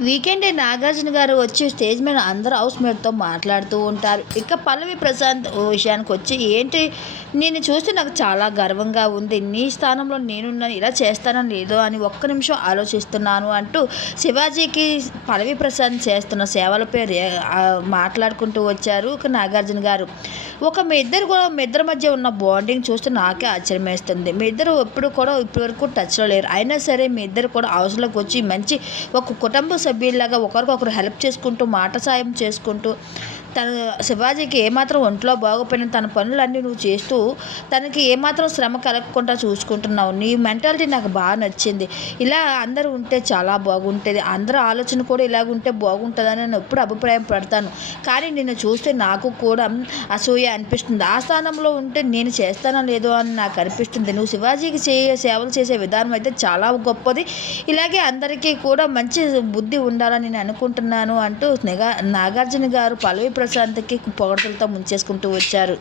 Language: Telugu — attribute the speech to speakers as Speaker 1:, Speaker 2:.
Speaker 1: వీకెండ్ నాగార్జున గారు వచ్చి స్టేజ్ మీద అందరూ హౌస్ మేట్తో మాట్లాడుతూ ఉంటారు. ఇక పల్లవి ప్రశాంత్ విషయానికి వచ్చి ఏంటి? నేను చూస్తే నాకు చాలా గర్వంగా ఉంది. నీ స్థానంలో నేనున్నాను. ఇలా చేస్తానో లేదో అని ఒక్క నిమిషం ఆలోచిస్తున్నాను అంటూ శివాజీకి పల్లవి ప్రశాంత్ చేస్తున్న సేవలపై మాట్లాడుకుంటూ వచ్చారు ఇక నాగార్జున గారు. ఒక మీ ఇద్దరు కూడా మీ ఇద్దరి మధ్య ఉన్న బాండింగ్ చూస్తే నాకే ఆశ్చర్యం వేస్తుంది మీ ఇద్దరు ఎప్పుడు కూడా ఇప్పటివరకు టచ్లో లేరు. అయినా సరే మీ ఇద్దరు కూడా హౌస్లోకి వచ్చి మంచి ఒక కుటుంబ సభ్యుల్లాగా ఒకరికొకరు హెల్ప్ చేసుకుంటూ మాట సాయం చేసుకుంటూ తను శివాజీకి ఏమాత్రం ఒంట్లో బాగోపోయిన తన పనులన్నీ నువ్వు చేస్తూ తనకి ఏమాత్రం శ్రమ కలగకుండా చూసుకుంటున్నావు. నీ మెంటాలిటీ నాకు బాగా నచ్చింది. ఇలా అందరూ ఉంటే చాలా బాగుంటుంది. అందరూ ఆలోచన కూడా ఇలాగ ఉంటే బాగుంటుందని నేను ఎప్పుడు అభిప్రాయం పడతాను. కానీ నిన్ను చూస్తే నాకు కూడా అసూయ అనిపిస్తుంది. ఆ స్థానంలో ఉంటే నేను చేస్తానో లేదో అని నాకు అనిపిస్తుంది. నువ్వు శివాజీకి చే సేవలు చేసే విధానం అయితే చాలా గొప్పది. ఇలాగే అందరికీ కూడా మంచి బుద్ధి ఉండాలని నేను అనుకుంటున్నాను అంటూ నిగా నాగార్జున గారు పల్లవి ప్రశాంత్కి పొగడతలతో ముంచేసుకుంటూ వచ్చారు.